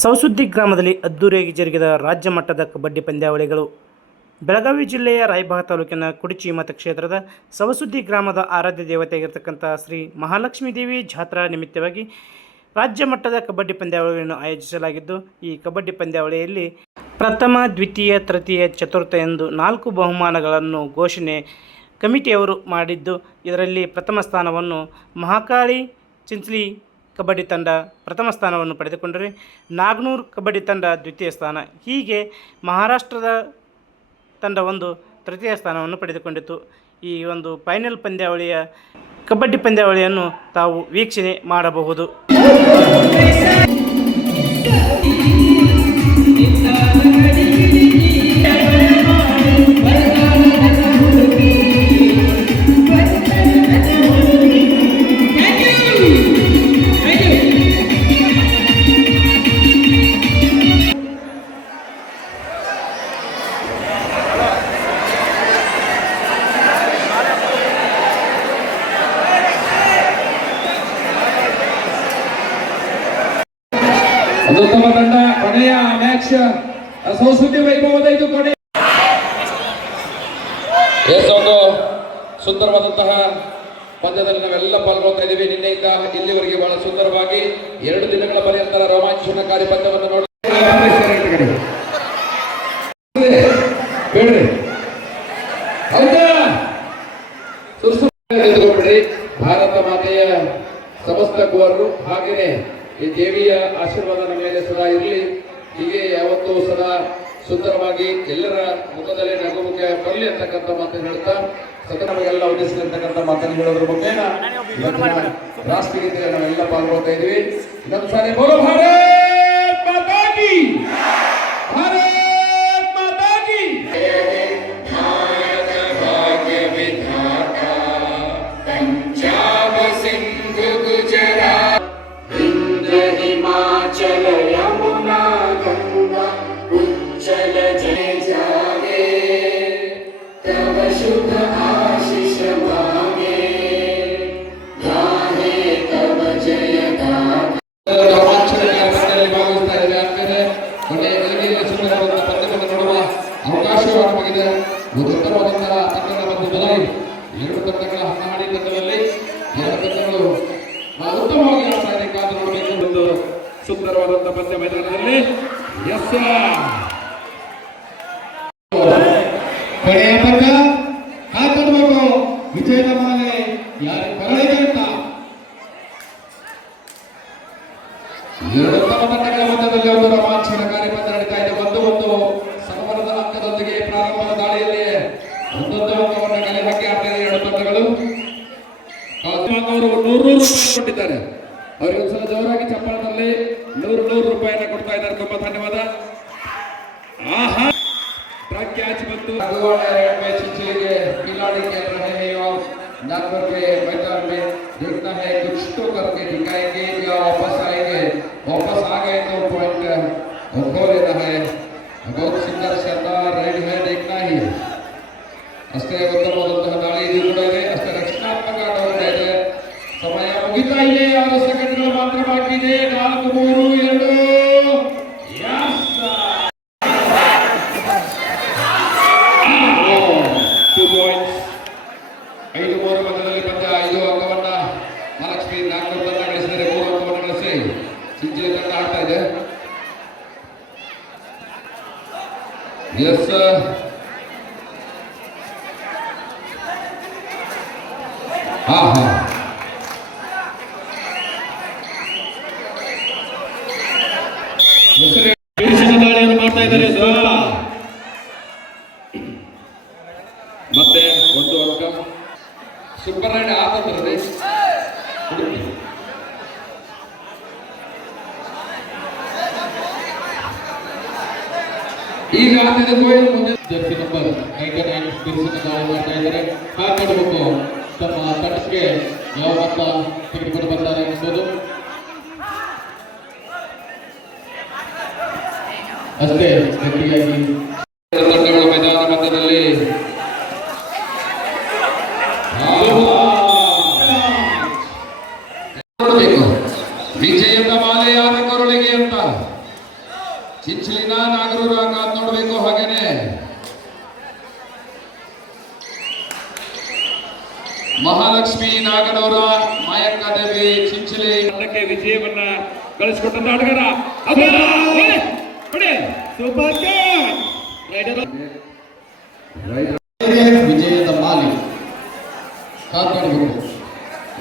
ಸೌಸುದ್ದಿ ಗ್ರಾಮದಲ್ಲಿ ಅದ್ದೂರಿಯಾಗಿ ಜರುಗಿದ ರಾಜ್ಯ ಮಟ್ಟದ ಕಬಡ್ಡಿ ಪಂದ್ಯಾವಳಿಗಳು. ಬೆಳಗಾವಿ ಜಿಲ್ಲೆಯ ರಾಯಬಾಗ ತಾಲೂಕಿನ ಕುಡಿಚಿ ಮತಕ್ಷೇತ್ರದ ಸವಸುದ್ದಿ ಗ್ರಾಮದ ಆರಾಧ್ಯ ದೇವತೆಯಾಗಿರ್ತಕ್ಕಂಥ ಶ್ರೀ ಮಹಾಲಕ್ಷ್ಮೀ ದೇವಿ ಜಾತ್ರಾ ನಿಮಿತ್ತವಾಗಿ ರಾಜ್ಯ ಮಟ್ಟದ ಕಬಡ್ಡಿ ಪಂದ್ಯಾವಳಿಗಳನ್ನು ಆಯೋಜಿಸಲಾಗಿದ್ದು, ಈ ಕಬಡ್ಡಿ ಪಂದ್ಯಾವಳಿಯಲ್ಲಿ ಪ್ರಥಮ, ದ್ವಿತೀಯ, ತೃತೀಯ, ಚತುರ್ಥ ಎಂದು ನಾಲ್ಕು ಬಹುಮಾನಗಳನ್ನು ಘೋಷಣೆ ಕಮಿಟಿಯವರು ಮಾಡಿದ್ದು, ಇದರಲ್ಲಿ ಪ್ರಥಮ ಸ್ಥಾನವನ್ನು ಮಹಾಕಾಳಿ, ಚಿಂಚಲಿ ಕಬಡ್ಡಿ ತಂಡ ಪ್ರಥಮ ಸ್ಥಾನವನ್ನು ಪಡೆದುಕೊಂಡರೆ ನಾಗ್ನೂರು ಕಬಡ್ಡಿ ತಂಡ ದ್ವಿತೀಯ ಸ್ಥಾನ. ಹೀಗೆ ಮಹಾರಾಷ್ಟ್ರದ ತಂಡ ಒಂದು ತೃತೀಯ ಸ್ಥಾನವನ್ನು ಪಡೆದುಕೊಂಡಿತು ಈ ಒಂದು ಫೈನಲ್ ಪಂದ್ಯಾವಳಿಯ ಕಬಡ್ಡಿ ಪಂದ್ಯಾವಳಿಯನ್ನು ತಾವು ವೀಕ್ಷಣೆ ಮಾಡಬಹುದು. ಸಂಸ್ಕೃತಿ ವೈಭವದ ಇದು ಕೊನೆ. ಒಂದು ಸುಂದರವಾದಂತಹ ಪಂದ್ಯದಲ್ಲಿ ನಾವೆಲ್ಲ ಪಾಲ್ಗೊಳ್ತಾ ಇದ್ದೀವಿ. ನಿನ್ನೆಯಿಂದ ಇಲ್ಲಿವರೆಗೆ ಬಹಳ ಸುಂದರವಾಗಿ ಎರಡು ದಿನಗಳ ಪರ್ಯಂತರ ರೋಮಾಂಚನಕಾರಿ ಪಂದ್ಯವನ್ನು ನೋಡಿ ಬೇಡ್ರಿ. ಹೌದಾ? ಭಾರತ ಮಾತೆಯ ಸಮಸ್ತ ಕುವರು ಹಾಗೆಯೇ ಈ ದೇವಿಯ ಆಶೀರ್ವಾದ ನಮ್ಮ ಮೇಲೆ ಸದಾ ಇರಲಿ. ಹೀಗೆ ಯಾವತ್ತೂ ಸದಾ ಸುಂದರವಾಗಿ ಎಲ್ಲರ ಮುಖದಲ್ಲಿ ನಗುಮುಖ ಬರಲಿ ಅಂತಕ್ಕಂಥ ಮಾತನ್ನು ಹೇಳ್ತಾ ಸದಾ ನಮಗೆಲ್ಲ ಉದ್ದೇಶಿಸಿರ್ತಕ್ಕಂಥ ಮಾತನ್ನು ಹೇಳೋದ್ರ ಮುಖೇನ ರಾಷ್ಟ್ರಗೀತೆಯ ರಾಷ್ಟ್ರಗೀತೆ ನಾವೆಲ್ಲ ಪಾಲ್ಗೊಳ್ತಾ ಇದ್ದೀವಿ. ನಮ್ಮ ಸಾರಿ ಬೋಲೋ ಭಾರತ್ ಒಂದು ಉತ್ತಮವಾದಂತಹ ತಂಡದ ಒಂದು ಬದಲಾಗಿ ಎರಡು ತಂಡಗಳ ಹನ್ನಾಡಿ ತಂಡದಲ್ಲಿ ಎರಡು ತಂಡಗಳು ಉತ್ತಮವಾಗಿ ಆಡ್ತಾ ಕಾದು ನೋಡಬೇಕು. ಒಂದು ಸುಂದರವಾದಂತಹ ಪಂದ್ಯ ಮೈದಾನದಲ್ಲಿ. ಎಸ್ ಯಾರು ಬರಲಿದೆ ಅಂತ? ಎರಡು ತಂಡಗಳ ಮಧ್ಯದಲ್ಲಿ ಒಂದು ರೋಮಾಂಚನಕಾರಿ ಪಂದ್ಯ ನಡೀತಾ ಇದೆ ಒಂದು ಒಂದು ಸಮಬಲದ ಅಂಕದೊಂದಿಗೆ ಪ್ರಾರಂಭದ ದಾಳಿಯಲ್ಲಿ ಒಂದೊಂದು ಅಂಕವನ್ನು ಕಲೆ ಹಾಕಿ ಆಡ್ತಾ ಇದೆ ಎರಡು ತಂಡಗಳು ಅವರು ನೂರು ನೂರು ರೂಪಾಯಿ ಕೊಟ್ಟಿದ್ದಾರೆ ಅವರಿಗೆ ಒಂದ್ಸಲ ಜೋರಾಗಿ ಚಪ್ಪಾಳದಲ್ಲಿ ನೂರು ನೂರು ರೂಪಾಯಿನ ಕೊಡ್ತಾ ಇದ್ದಾರೆ ತುಂಬಾ ಧನ್ಯವಾದ ಆಹಾ ಡ್ರಗ್ ಕ್ಯಾಚ್ ಬಂತು चिंचलीके खिलाड़ी खेल रहे हैं और जानवर के मैदान में देखना है कुछ तो करके ಅಷ್ಟೇ ಉತ್ತಮವಾದಂತಹ ದಾಳಿ ಇದು ಕೂಡ ಇದೆ ಅಷ್ಟೇ ರಕ್ಷಣಾತ್ಮಕ ಆಟವನ್ನು ಇದೆ ಸಮಯ ಮುಗಿತಾ ಇದೆ ಆರು ಸೆಕೆಂಡ್ಗಳು ಮಾತ್ರ ಬಾಕಿ ಇದೆ ನಾಲ್ಕು ಮೂರು ಎರಡು Yes! ಟೂ ಪಾಯಿಂಟ್ಸ್ ಐದು ಮೂರು ಪಂದ್ಯದಲ್ಲಿ ಪಂದ್ಯ ಐದು ಅಂಕವನ್ನ ಮಹಾಲಕ್ಷ್ಮಿ ನಾಲ್ಕು ತಂಡ ಗಳಿಸಿದರೆ ಮೂರು ಅಂಕವನ್ನು ಗಳಿಸಿ ಚಿಂಚಲಿ ತಂಡ ಆಡ್ತಾ ಇದೆ ಎಸ್ ಹಾ ಹಾ. ಬಿರುಸಿನ ದಾಳಿಯನ್ನು ಮಾಡ್ತಾ ಇದ್ದಾರೆ ಮತ್ತೆ ಒಂದು ಅಂಕ ರೈಡ್ ಆತಂದ್ರಲ್ಲಿ ಈಗ ಮುಂದೆ. Jersey number. ನೈನ್ ಬಿರುಸಿನ ದಾಳಿ ಮಾಡ್ತಾ ಇದ್ದಾರೆ. ಕಾಪಾಡಬೇಕು. ತಮ್ಮ ತಂಡಕ್ಕೆ ಯಾವ ಮತ ತೆಗೆದುಕೊಂಡು ಬಂದಾರೆ ಎಂಬುದು ಅಷ್ಟೇ ಗಟ್ಟಿಯಾಗಿ ಮೈದಾನ ಮಧ್ಯದಲ್ಲಿ ನೋಡಬೇಕು ವಿಜಯದ ಮಾಲೆ ಯಾರ ಕೊರಳಿಗೆ ಅಂತ ಚಿಂಚಲಿನ ನಾಗರೂರ ಕಾದ್ ನೋಡ್ಬೇಕು ಹಾಗೇನೆ ಮಹಾಲಕ್ಷ್ಮಿ ನಾಗನವರ ಮಾಯಕ್ಕ ದೇವಿ ಚಿಂಚಲಿ. ತಂಡಕ್ಕೆ ವಿಜಯವನ್ನ ಗಳಿಸಿಕೊಟ್ಟಂತ ಆಟಗಾರ ವಿಜಯದ ಮಾಲಿ. ಕಾದ್ ನೋಡ್ಬೇಕು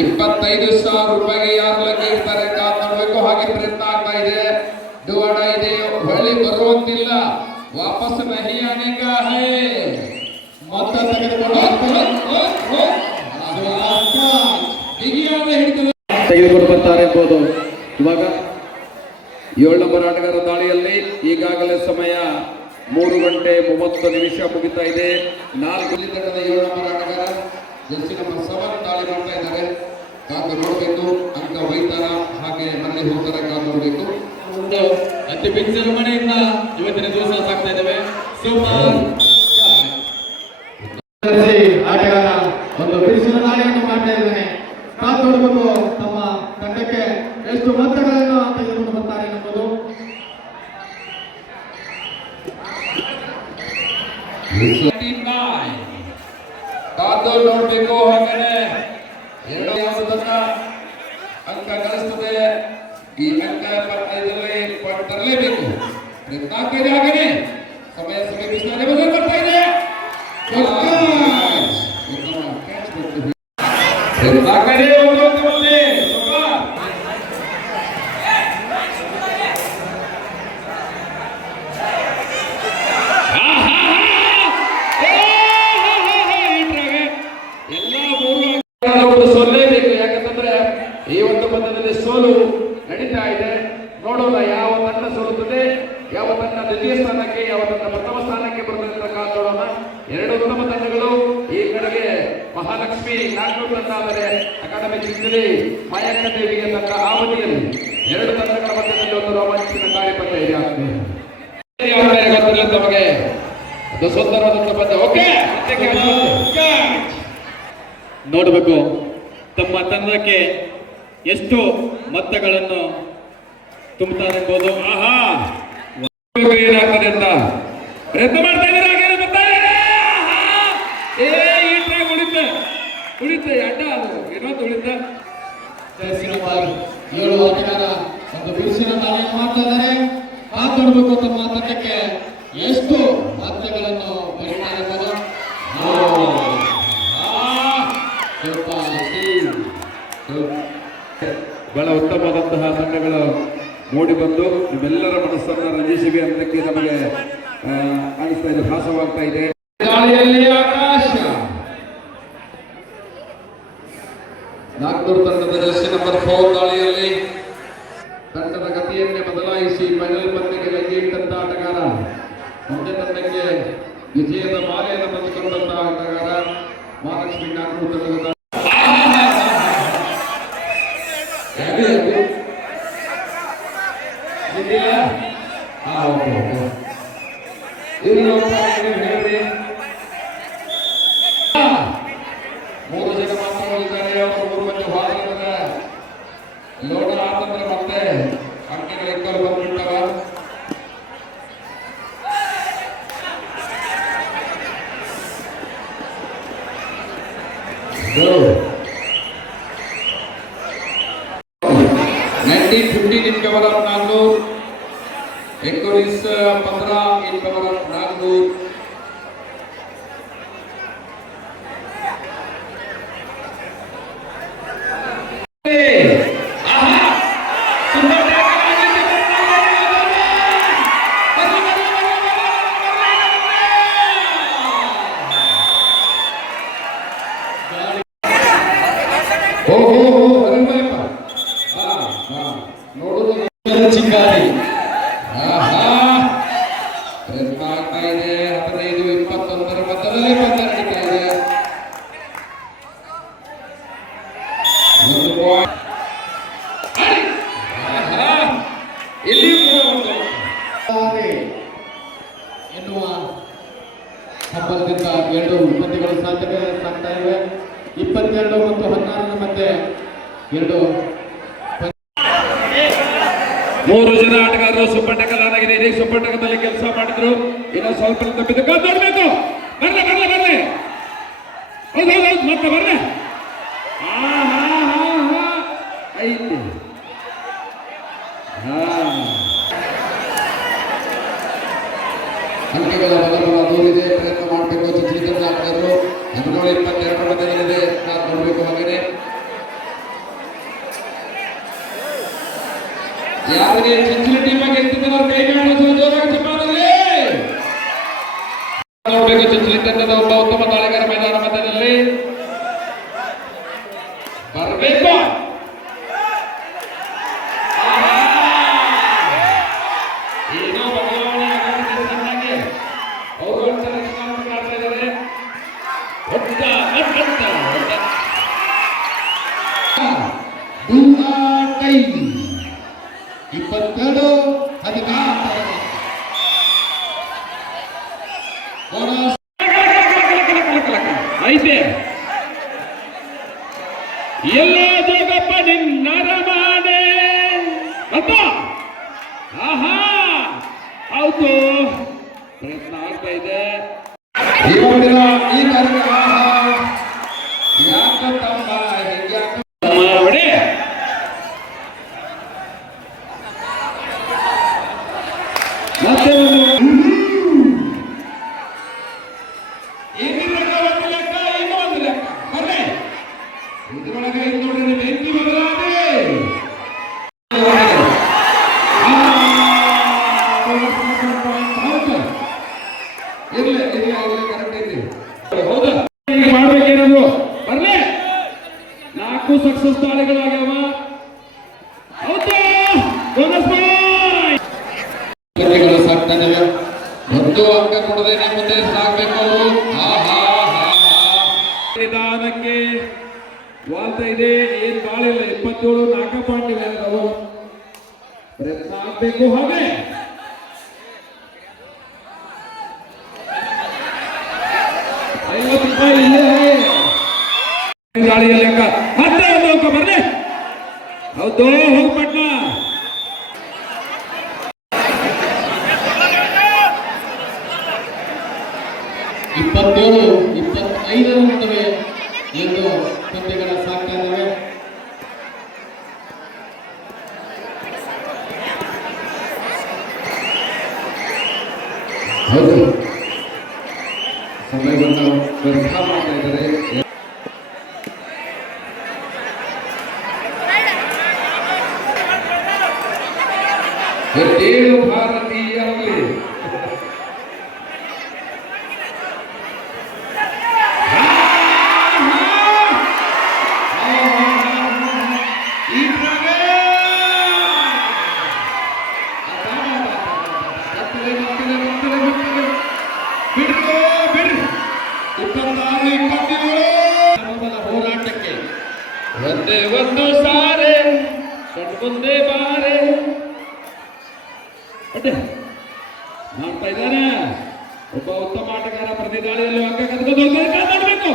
ಇಪ್ಪತ್ತೈದು ಸಾವಿರ ರೂಪಾಯಿಗೆ ಯಾರು ಲಗ್ಗೆ ಇರ್ತಾರೆ ಕಾದ್ ನೋಡ್ಬೇಕು ಹಾಗೆ ಪ್ರಯತ್ನ ಆಗ್ತಾ ಇದೆ. ಡುವಾಡ ಇದೆ. ಹೊಳ್ಳಿ ಬರುವಂತಿಲ್ಲ. ವಾಪಸ್ ನಹಿ ಅನೇಕ ಹೈ ಮೊತ್ತ ತೆಗೆದುಕೊಂಡು ಬಿಗಿಯಾದ ಹಿಡಿತದ ತೆಗೆದುಕೊಂಡು ಬರ್ತಾರೆ ಎಂಬುದು ಇವಾಗ ಏಳು ನಂಬರ್ ಆಟಗಾರ ದಾಳಿಯಲ್ಲಿ ಈಗಾಗಲೇ ಸಮಯ ಮೂರು ಗಂಟೆ ಮೂವತ್ತು ನಿಮಿಷ ಮುಗಿತಾ ಇದೆ. ನಾಲ್ಕು ತಂಡದ ಏಳು ನಂಬರ್ ಆಟಗಾರ ಜರ್ಸಿ ನಂಬರ್ ಸೆವೆನ್ ದಾಳಿ ಮಾಡ್ತಾ ಇದ್ದಾರೆ. ಕಾದು ನೋಡಬೇಕು ಅಂಕ ವೈತಾರ ಹಾಗೆ ಮರಳಿ ಹೋಗ್ತಾರೆ ಕಾದು ನೋಡಬೇಕು. ಒಂದು ಅತಿ ವಿಜೃಂಭಣೆಯಿಂದ ಇವತ್ತಿನ ದಿವಸ ಸಾಕ್ತಾ ಇದ್ದೇವೆ. ಸೂಪರ್ ಆಟಗಾರ ಒಂದು ಬಿರುಸಿನ ದಾಳಿಯನ್ನು ಮಾಡ್ತಾ ಇದ್ದಾನೆ. ಕಾದು ನೋಡಬೇಕು. ಎಷ್ಟು ಮತಗಳನ್ನು ತೆಗೆದುಕೊಂಡು ಬರ್ತಾರೆ ಎಂಬುದು ಕಾದು ನೋಡಬೇಕು ಹಾಗೇನೆ. ಎರಡು ಯಾವುದನ್ನ ಅಂಕ ಗಳಿಸ್ತದೆ ಈ ಅಂಕ ತರಲೇಬೇಕು. ಪ್ರಯತ್ನ ಹಾಗೇನೆ ಸಮಯ ಸಮೀಪಿಸ್ತಾ ಇದೆ ಬದಲು ಬರ್ತಾ ಇದೆ Catch. ಉತ್ತಮ catch ಕೊಟ್ಟು ಪ್ರಯತ್ನ ಆಗ್ತಾ ಇದೆ ಒಂದು ಅಂಕ ಬಂದಿದೆ. Super. ಒಂದು ಸೋಲೇಬೇಕು ಯಾಕಂತಂದ್ರೆ ಈ ಒಂದು ಪಂದ್ಯದಲ್ಲಿ ಸೋಲು ನಡೀತಾ ಇದೆ ನೋಡೋಣ ಯಾವ ತಂಡ ಸೋಲುತ್ತದೆ ಯಾವ ತಂಡ ದ್ವಿತೀಯ ಸ್ಥಾನಕ್ಕೆ ಯಾವ ತಂಡ ಪ್ರಥಮ ಸ್ಥಾನಕ್ಕೆ ಬರ್ತದೆ ಅಂತ ಕಾದು ನೋಡೋಣ ಎರಡು ಉತ್ತಮ ತಂಡಗಳು ಈ ಕಡೆಗೆ ಮಹಾಲಕ್ಷ್ಮಿ ನಾಲ್ಕು ತಂಡ ಆದರೆ ಅಕಾಡೆಮಿ ಚಿಂಚಲಿ ಮಾಯಕ್ಕ ತಂಡ ಆವಧಿಯಲ್ಲಿ ಎರಡು ತಂಡಗಳ ಮಧ್ಯದಲ್ಲಿ ಒಂದು ರೋಮಾಂಚನ ಕಾರ್ಯಕ್ರಮ ಇದೆ. ಬೇರೆ ಗೊತ್ತಿಲ್ಲ ತಮಗೆ ಅದು ಸುಂದರವಾದಂತ ಪಂದ್ಯ. ಓಕೆ ನೋಡಬೇಕು ತಮ್ಮ ತಂಡಕ್ಕೆ ಎಷ್ಟು ಮತ್ತಗಳನ್ನು ತುಂಬುತ್ತಾರೆ ಎಂಬುದು ಆಹಾ ಏನಾಗ್ತದೆ ಅಂತ. ಪ್ರಯತ್ನ ಮಾಡ್ತಾ ಇದ್ದಾರೆ ಹಾಗೆ ಬರ್ತಾ ಇದೆ. ಆಹಾ! ಏ ಈ ಟ್ರ್ಯಾಕ್ ಉಳಿತ ಉಳಿತ ಅಡ್ಡ ಅದು. ಏನೋ ಉಳಿತ. ಜರ್ಸಿ ನಂಬರ್ ಏಳು ಆಟಗಾರ ಒಂದು ಬಿರುಸಿನ ದಾಳಿಯನ್ನು ಮಾಡ್ತಾ ಇದ್ದಾರೆ. ಕಾದ್ ನೋಡಬೇಕು ತಮ್ಮ ತಂಡಕ್ಕೆ ಎಷ್ಟು ಮೊತ್ತಗಳನ್ನು ಬರೀತಾರೆ ಬಹಳ ಉತ್ತಮವಾದಂತಹ ತಂಡಗಳು ಮೂಡಿ ಬಂದು ನಿಮ್ಮೆಲ್ಲರ ಮನಸ್ಸನ್ನು ರಂಜಿಸಿವೆ ಅನ್ನಕ್ಕೆ ನಮಗೆ ಅನಿಸ್ತಾ ಇದೆ, ಭಾಸವಾಗ್ತಾ ಇದೆ ಗಾಳಿಯಲ್ಲಿ ಆಕಾಶ ನಾಗ್ಪುರ್ ತಂಡದ ಜರ್ಸಿ ನಂಬರ್ ಫೋರ್ ದಾಳಿಯಲ್ಲಿ ತಂಡದ ಗತಿಯನ್ನೇ ಬದಲಾಯಿಸಿ ಫೈನಲ್ ಪಂದ್ಯಕ್ಕೆ ಲಗ್ಗೆ ಆಟಗಾರ. ಮುಂದೆ ತಂಡಕ್ಕೆ ವಿಜಯದ ಮಾಲೆಯನ್ನು ತಂದುಕೊಂಡಂತ ಆಟಗಾರ ಮಹಾಲಕ್ಷ್ಮಿ ತಂಡದ nineteen fifteen in power of నాలుగు ఎంకరేజ్ పంద్రా ఇన్ పవర్ ఆఫ్ నాలుగు ಚಿಂಗಾರಿ ಎನ್ನುವ ಸಂಬಂಧಿತ ಎರಡು ಪಂದ್ಯಗಳು ಸಾಧ್ಯತೆ ಸಾಗ್ತಾ ಇವೆ. ಇಪ್ಪತ್ತೆರಡು ಮತ್ತು ಹದಿನಾರರ ಮಧ್ಯೆ ಎರಡು ಮೂರು ಜನ ಆಟಗಾರರು ಸುಬ್ಬಟ್ಟಕಲಾನಾಗಿದೆ ಇದೇ ಸುಬ್ಬಟ್ಟಕದಲ್ಲಿ ಕೆಲಸ ಮಾಡಿದ್ರು. ಇನ್ನೂ ಸ್ವಲ್ಪ ತಪ್ಪಿದ ನೋಡ್ಬೇಕು. ಬರ್ಲೆ ಬರ್ಲೆ ಬರ್ಲೆ. ಹೌದು ಹೌದು. ಮತ್ತೆ ಬರ್ಲೆ ಹಾ ಹಾ ಹಾ ಹಾ ಐತಿ ಹಾ ಅಂಕಗಳ ಬಲಬಲ ದೂರಿದೆ ಪ್ರಯತ್ನ ಮಾಡಬೇಕು ಅಂತ ಹದಿನೇಳು ನೋಡಬೇಕು ಹಾಗೇನೆ. ಯಾರಿಗೆ ಚಿಂಚಲಿ ಟೀಮ್ ಆಗಿ ಕೈ ಮಾಡೋದು ಜೋರಾಗಿ ಚಪ್ಪಾಳೆ ನೋಡಬೇಕು ಚಿಂಚಲಿ ತಂಡದ ಒಬ್ಬ ಉತ್ತಮ ತಾಳೆಗಾರ ಮೈದಾನ ಮಧ್ಯದಲ್ಲಿ ಬರಬೇಕು ಏನೋ ಬದಲಾವಣೆ ಆಗುತ್ತೆ ಸಣ್ಣಗೆ ಅವರು ಅಂತಾರೆ ಸ್ಕಾಟ್ ಮಾಡ್ತಾ ಇದ್ದಾರೆ ಒಟ್ಟ ಒಟ್ಟ ಒಟ್ಟ ಕೈ ಇಪ್ಪತ್ತೆರಡು ಹದಿನಾರು ಬೋನಸ್ ಐತೆ ಎಲ್ಲ ಜೋಗಪ್ಪ ನಿನ್ನರ ಮಾನೆ ಅಪ್ಪ ಆಹಾ ಹೌದು ಪ್ರಯತ್ನ ಆಗ್ತಾ ಇದೆ ಈ ಐವತ್ತು ರೂಪಾಯಿ ಇಲ್ಲೇ. ಗಾಳಿಯ ಲೆಕ್ಕ. ಅಂಕ ಬರ್ಲಿ. ಹೌದು ಹೋಗಿ ಪಟ್ನ ಇಪ್ಪತ್ತೇಳು ಇಪ್ಪತ್ತೈದರ ನಡುವೆ ಎಂದು ಪಂದ್ಯಗಳ ಸಾಕ್ತಾ ಇದ್ದಾವೆ ಹೌದು ಸಮಯವನ್ನು ವ್ಯರ್ಥ ಮಾಡ್ತಾ ಇದ್ದಾರೆ ಏಳು ಭಾರತೀಯರಲ್ಲಿ ಇಪ್ಪತ್ತಾರು ಇಪ್ಪತ್ತೇಳು ಹೋರಾಟಕ್ಕೆ ಒಂದೇ ಒಂದು ಸಾರೆ ಮುಂದೆ ಬಾರೆ ಅಡ್ಡೆ ಮಾಡ್ತಾ ಇದ್ದಾರೆ. ಒಬ್ಬ ಉತ್ತಮ ಆಟಗಾರ ಪ್ರತಿ ದಾಳಿಯಲ್ಲಿ ಅಂಕ ಕಾಪಾಡಬೇಕು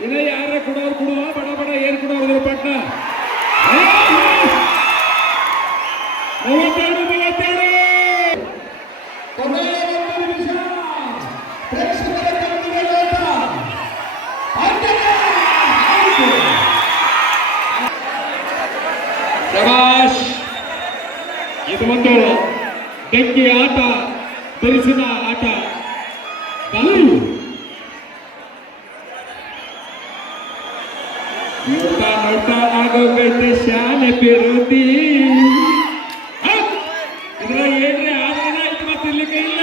ಇನ್ನ ಯಾರ ಕೊಡೋರು ಕೊಡುವ ಬಡ ಬಡ ಏನ್ ಕೊಡೋರು ಪಟ್ನ ಮೂವತ್ತೆರಡು ತಂಗಿ ಆಟ ಧರಿಸಿದ ಆಟ. ನೋಡ್ತಾ ನೋಡ್ತಾ ಆಗೋಗೈತೆ ಶಾಲೆ ಬಿರೋದಿ ಏನ್ರಿ ಆದ್ರೆ ಆಯ್ತು ಮತ್ತೆ ಇಲ್ಲ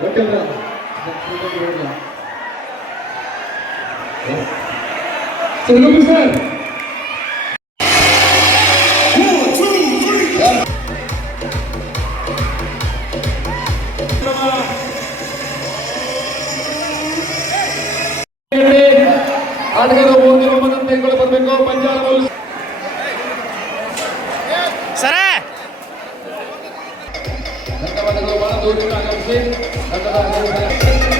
ಓಕೆ ಸುಲಭ ಸರ್ Obrigado.